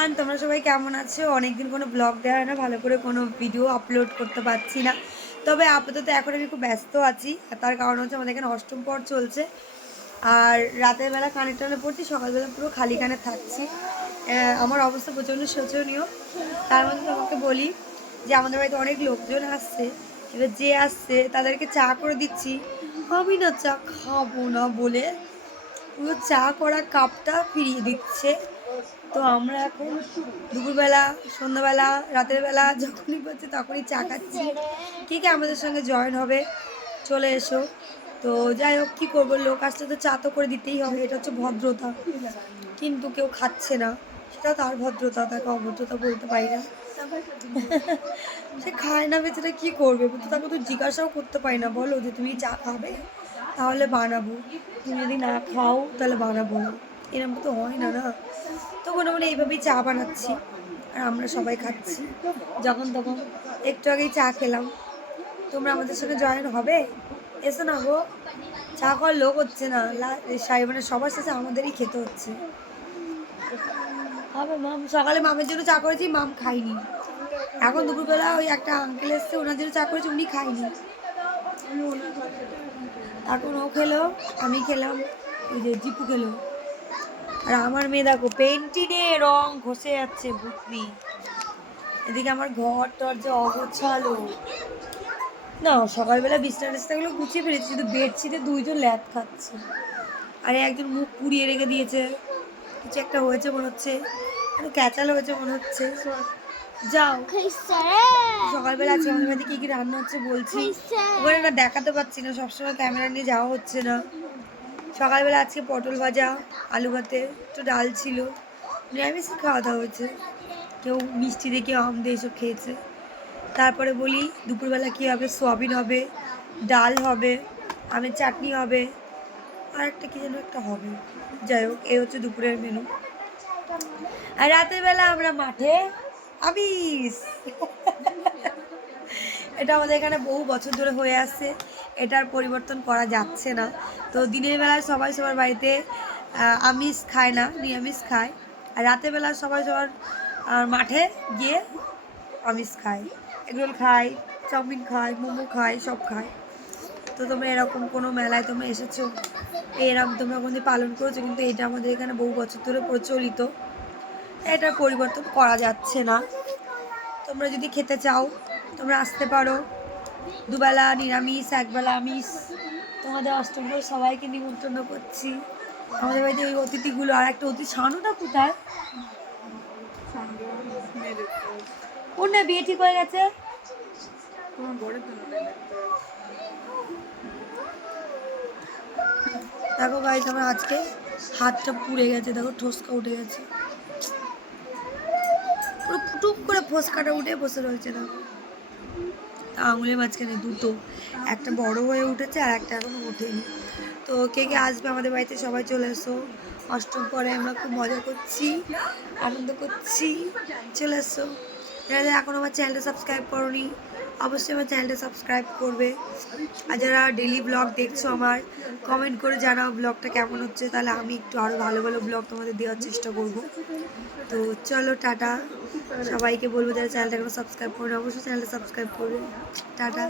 Everyone, তোমরা সবাই কেমন আছো? অনেকদিন কোনো ব্লগ দেওয়া হয় না, ভালো করে কোনো ভিডিও আপলোড করতে পারছি না। তবে আপাতত এখন আমি খুব ব্যস্ত আছি, তার কারণ হচ্ছে আমাদের এখানে অষ্টম পর চলছে। আর রাতের বেলা কানে টানে পড়ছি, সকালবেলা পুরো খালি কানে থাকছি। আমার অবস্থা প্রচণ্ড শোচনীয়। তার মধ্যে তোমাকে বলি যে আমাদের বাড়িতে অনেক লোকজন আসছে। এবার যে আসছে তাদেরকে চা করে দিচ্ছি, আমি না চা খাবো না বলে পুরো চা করা কাপটা ফিরিয়ে দিচ্ছে। তো আমরা এখন দুপুরবেলা, সন্ধ্যাবেলা, রাতের বেলা যখনই পাচ্ছি তখনই চা খাচ্ছি। কে কে আমাদের সঙ্গে জয়েন হবে চলে এসো। তো যাই হোক, কী করবো, লোক আসলে তো চা তো করে দিতেই হবে, এটা হচ্ছে ভদ্রতা। কিন্তু কেউ খাচ্ছে না, সেটা তার ভদ্রতা, তাকে অভদ্রতা বলতে পারি না। সে খায় না, বেচারা কী করবে, তো তাকে তো জিজ্ঞাসাও করতে পারি না, বলো যে তুমি চা খাবে তাহলে বানাবো, তুমি যদি না খাও তাহলে বানাবো না, এরকম তো হয় না না। তো মনে মনে এইভাবেই চা বানাচ্ছি আর আমরা সবাই খাচ্ছি। যখন তখন একটু আগেই চা খেলাম। তোমরা আমাদের সঙ্গে জয়েন হবে? এসো না গো, চা খাওয়ার লোক হচ্ছে না, মানে সবার শেষে আমাদেরই খেতে হচ্ছে। হবে মাম, সকালে মামের জন্য চা করেছি, মাম খাইনি। এখন দুপুরবেলা ওই একটা আঙ্কেল এসছে, ওনার জন্য চা করেছি, উনি খাইনি। এখন ও খেলো, আমি খেলাম, ওই যে জিপু খেলো। আর আমার মেয়ে দেখো পেন্টিনে রং ঘষে যাচ্ছে ভূতনি। এদিকে আমার ঘর টর যে অগোছালো না, সকালবেলা বিছনা টিছনাগুলো গুছিয়ে ফেলেছি, শুধু বেডশিটে দুইজন ল্যাদ খাচ্ছে। আর একজন মুখ পুড়িয়ে রেখে দিয়েছে, কিছু একটা হয়েছে মনে হচ্ছে, ক্যাচাল হয়েছে মনে হচ্ছে। যাও, সকালবেলা আজকে আমাদের বাড়িতে কী কী রান্না হচ্ছে বলছি, ওখানে না দেখাতে পারছি না, সবসময় ক্যামেরা নিয়ে যাওয়া হচ্ছে না। সকালবেলা আজকে পটল ভাজা, আলু ভাতে, একটু ডাল ছিল, নিরামিষ খাওয়া দাওয়া হয়েছে। কেউ মিষ্টি দিয়ে, কেউ আম দিয়ে এসব খেয়েছে। তারপরে বলি দুপুরবেলা কী হবে, সোয়াবিন হবে, ডাল হবে, আমের চাটনি হবে, আর একটা কী যেন একটা হবে। যাই হোক, এই হচ্ছে দুপুরের মেনু। আর রাতের বেলা আমরা মাঠে আমিষ। এটা আমাদের এখানে বহু বছর ধরে হয়ে আসছে, এটার পরিবর্তন করা যাচ্ছে না। তো দিনের বেলায় সবাই সবার বাড়িতে আমিষ খায় না, নিরামিষ খায়। আর রাতের বেলা সবাই সবার মাঠে গিয়ে আমিষ খায়, এগরোল খায়, চাউমিন খায়, মোমো খায়, সব খায়। তো তোমরা এরকম কোনো মেলায় তোমরা এসেছো, এরকম তোমরা কোনোদিন পালন করেছো? কিন্তু এটা আমাদের এখানে বহু বছর ধরে প্রচলিত, এটার পরিবর্তন করা যাচ্ছে না। তোমরা যদি খেতে চাও তোমরা আসতে পারো, দুবেলা নিরামিষ, একবেলা আমিষ। তোমাদের অষ্টম করে সবাইকে নিমন্ত্রণ করছি আমাদের বাড়িতে। ওই অতিথিগুলো, আর একটা অতিথি শানুটা কোথায়? কোন না বিয়ে ঠিক হয়ে গেছে? দেখো গাইস, আমার আজকে হাতটা পুড়ে গেছে, দেখো ঠোসকা উঠে গেছে, পুরো ফুটুক করে ফোসকাটা উঠে বসে রয়েছে। দেখো আঙুলের মাঝখানে দুটো, একটা বড় হয়ে উঠেছে আর একটা এখনো ওঠেনি। তো কে কে আসবে আমাদের বাড়িতে, সবাই চলে এসো। অষ্টম পরে আমরা খুব মজা করছি, আনন্দ করছি, চলে এসো। যারা যারা এখন আমার চ্যানেলটা সাবস্ক্রাইব করোনি, অবশ্যই আমার চ্যানেলটা সাবস্ক্রাইব করবে। আর যারা ডেলি ব্লগ দেখছো আমার, কমেন্ট করে জানাও ব্লগটা কেমন হচ্ছে, তাহলে আমি একটু আরও ভালো ভালো ব্লগ তোমাদের দেওয়ার চেষ্টা করব। তো চলো টাটা, সবাইকে বলবো যারা চ্যানেলটা এখনো সাবস্ক্রাইব করবে অবশ্যই চ্যানেলটা সাবস্ক্রাইব করবে। টাটা।